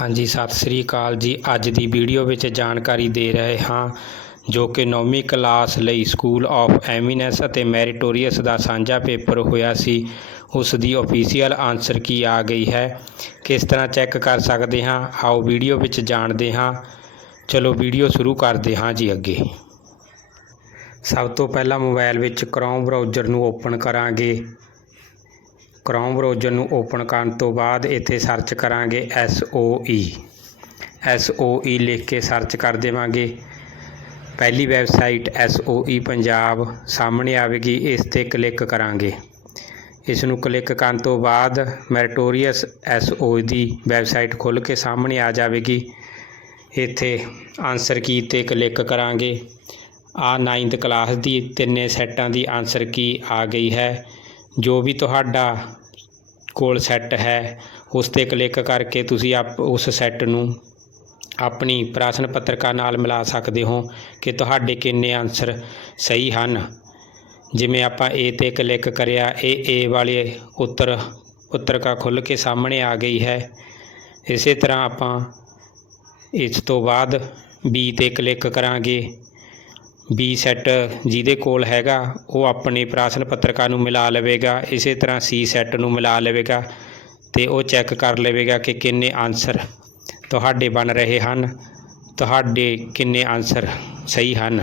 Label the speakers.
Speaker 1: ਹਾਂਜੀ, ਸਤਿ ਸ੍ਰੀ ਅਕਾਲ ਜੀ। ਅੱਜ ਦੀ ਵੀਡੀਓ ਵਿੱਚ ਜਾਣਕਾਰੀ ਦੇ ਰਹੇ ਹਾਂ, ਜੋ ਕਿ 9ਵੀਂ ਕਲਾਸ ਲਈ ਸਕੂਲ ਆਫ ਐਮੀਨੈਂਸ ਅਤੇ ਮੈਰੀਟੋਰੀਅਸ ਦਾ ਸਾਂਝਾ ਪੇਪਰ ਹੋਇਆ ਸੀ। ਉਸ ਦੀ ਅਫੀਸ਼ੀਅਲ ਆਨਸਰ ਕੀ ਆ ਗਈ ਹੈ? ਕਿਸ ਤਰ੍ਹਾਂ ਚੈੱਕ ਕਰ ਸਕਦੇ ਹਾਂ? ਆਓ ਵੀਡੀਓ ਵਿੱਚ ਜਾਣਦੇ ਹਾਂ। ਚਲੋ, ਵੀਡੀਓ ਸ਼ੁਰੂ ਕਰਦੇ ਹਾਂ ਜੀ ਅੱਗੇ। ਸਭ ਤੋਂ ਪਹਿਲਾਂ ਮੋਬਾਈਲ ਵਿੱਚ ਕ੍ਰੋਮ ਬਰਾਊਜ਼ਰ ਨੂੰ ਓਪਨ ਕਰਾਂਗੇ। ਕ੍ਰੋਮ ਬਰਾਊਜ਼ਰ ਨੂੰ ਓਪਨ ਕਰਨ ਤੋਂ ਬਾਅਦ ਇੱਥੇ ਸਰਚ ਕਰਾਂਗੇ SOE SOE ਲਿਖ ਕੇ ਸਰਚ ਕਰ ਦੇਵਾਂਗੇ। ਪਹਿਲੀ ਵੈਬਸਾਈਟ SOE ਪੰਜਾਬ ਸਾਹਮਣੇ ਆਵੇਗੀ, ਇਸ ਤੇ ਕਲਿੱਕ ਕਰਾਂਗੇ। ਇਸ ਨੂੰ ਕਲਿੱਕ ਕਰਨ ਤੋਂ ਬਾਅਦ ਮੈਰੀਟੋਰੀਅਸ SO ਦੀ ਵੈਬਸਾਈਟ ਖੁੱਲ੍ਹ ਕੇ ਸਾਹਮਣੇ ਆ ਜਾਵੇਗੀ। ਇੱਥੇ ਆਨਸਰ ਕੀ ਤੇ ਕਲਿੱਕ ਕਰਾਂਗੇ। ਆ 9th ਕਲਾਸ ਦੀ ਤਿੰਨੇ ਸੈੱਟਾਂ ਦੀ ਆਨਸਰ ਕੀ ਆ ਗਈ ਹੈ। ਜੋ ਵੀ ਤੁਹਾਡਾ ਕੋਲ ਸੈੱਟ ਹੈ ਉਸ ਤੇ ਕਲਿੱਕ ਕਰਕੇ ਤੁਸੀਂ ਆਪ ਉਸ ਸੈੱਟ ਨੂੰ ਆਪਣੀ ਪ੍ਰਾਸ਼ਨ ਪੱਤਰਕਾ ਨਾਲ ਮਿਲਾ ਸਕਦੇ ਹੋ ਕਿ ਤੁਹਾਡੇ ਕਿੰਨੇ ਆਨਸਰ ਸਹੀ ਹਨ। ਜਿਵੇਂ ਆਪਾਂ A ਤੇ ਕਲਿੱਕ ਕਰਿਆ, ਇਹ A ਵਾਲੇ ਉੱਤਰ ਉੱਤਰਕਾ ਖੁੱਲ੍ਹ ਕੇ ਸਾਹਮਣੇ ਆ ਗਈ ਹੈ। ਇਸੇ ਤਰ੍ਹਾਂ ਆਪਾਂ ਇਸ ਤੋਂ ਬਾਅਦ B ਤੇ ਕਲਿੱਕ ਕਰਾਂਗੇ। ਬੀ ਸੈੱਟ ਜਿਹਦੇ ਕੋਲ ਹੈਗਾ, ਉਹ ਆਪਣੇ ਪ੍ਰਾਸਨ ਪੱਤਰਕਾ ਨੂੰ ਮਿਲਾ ਲਵੇਗਾ, ਇਸੇ ਤਰ੍ਹਾਂ ਸੀ ਸੈੱਟ ਨੂੰ ਮਿਲਾ ਲਵੇਗਾ ਤੇ ਉਹ ਚੈੱਕ ਕਰ ਲਵੇਗਾ ਕਿ ਕਿੰਨੇ ਆਨਸਰ ਤੁਹਾਡੇ ਬਣ ਰਹੇ ਹਨ, ਤੁਹਾਡੇ ਕਿੰਨੇ ਆਨਸਰ ਸਹੀ ਹਨ।